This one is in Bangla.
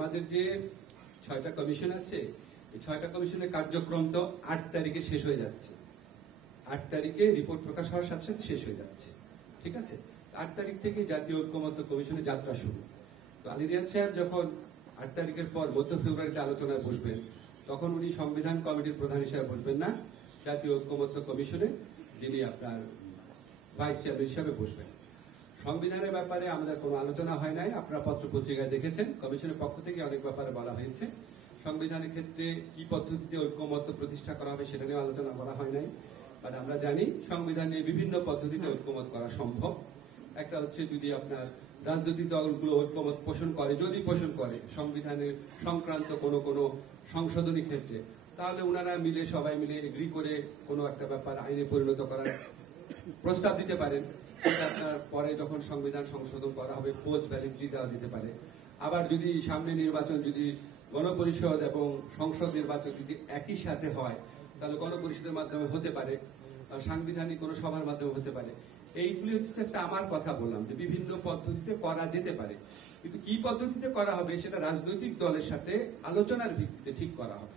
আমাদের যে 6টা কমিশন আছে, এই 6টা কমিশনের কার্যক্রম তো 8 তারিখে শেষ হয়ে যাচ্ছে। 8 তারিখে রিপোর্ট প্রকাশ হওয়ার সাথে সাথে শেষ হয়ে যাচ্ছে। ঠিক আছে, 8 তারিখ থেকে জাতীয় ঐক্যমত্য কমিশনের যাত্রা শুরু। তো আলী রিয়াদ সাহেব যখন 8 তারিখের পর মধ্য ফেব্রুয়ারিতে আলোচনায় বসবেন, তখন উনি সংবিধান কমিটির প্রধান হিসেবে বসবেন না, জাতীয় ঐক্যমত্য কমিশনে যিনি আপনার ভাইস চেয়ারম্যান হিসাবে বসবেন। সংবিধানের ব্যাপারে আমাদের কোনো আলোচনা হয় নাই, আপনারা পত্র পত্রিকায় দেখেছেন। কমিশনের পক্ষ থেকে অনেক ব্যাপারে বলা হয়েছে। সংবিধানের ক্ষেত্রে কি পদ্ধতিতে ঐক্যমত্য প্রতিষ্ঠা করা হবে সেটা নিয়ে আলোচনা করা হয় নাই। বাট আমরা জানি সংবিধান নিয়ে বিভিন্ন পদ্ধতিতে ঐক্যমত করা সম্ভব। একটা হচ্ছে যদি আপনার রাজনৈতিক দলগুলো ঐক্যমত পোষণ করে, যদি পোষণ করে সংবিধানের সংক্রান্ত কোনো সংশোধনী ক্ষেত্রে, তাহলে ওনারা মিলে সবাই মিলে এগ্রি করে কোনো একটা ব্যাপার আইনে পরিণত করার প্রস্তাব দিতে পারেন। সেটা আপনার পরে যখন সংবিধান সংশোধন করা হবে পোস্ট ভ্যালিডিটি দেওয়া যেতে পারে। আবার যদি সামনে নির্বাচন যদি গণপরিষদ এবং সংসদ নির্বাচন যদি একই সাথে হয়, তাহলে গণপরিষদের মাধ্যমে হতে পারে, সাংবিধানিক কোনো সভার মাধ্যমে হতে পারে। এইগুলি হচ্ছে আমার কথা বললাম যে বিভিন্ন পদ্ধতিতে করা যেতে পারে, কিন্তু কি পদ্ধতিতে করা হবে সেটা রাজনৈতিক দলের সাথে আলোচনার ভিত্তিতে ঠিক করা হবে।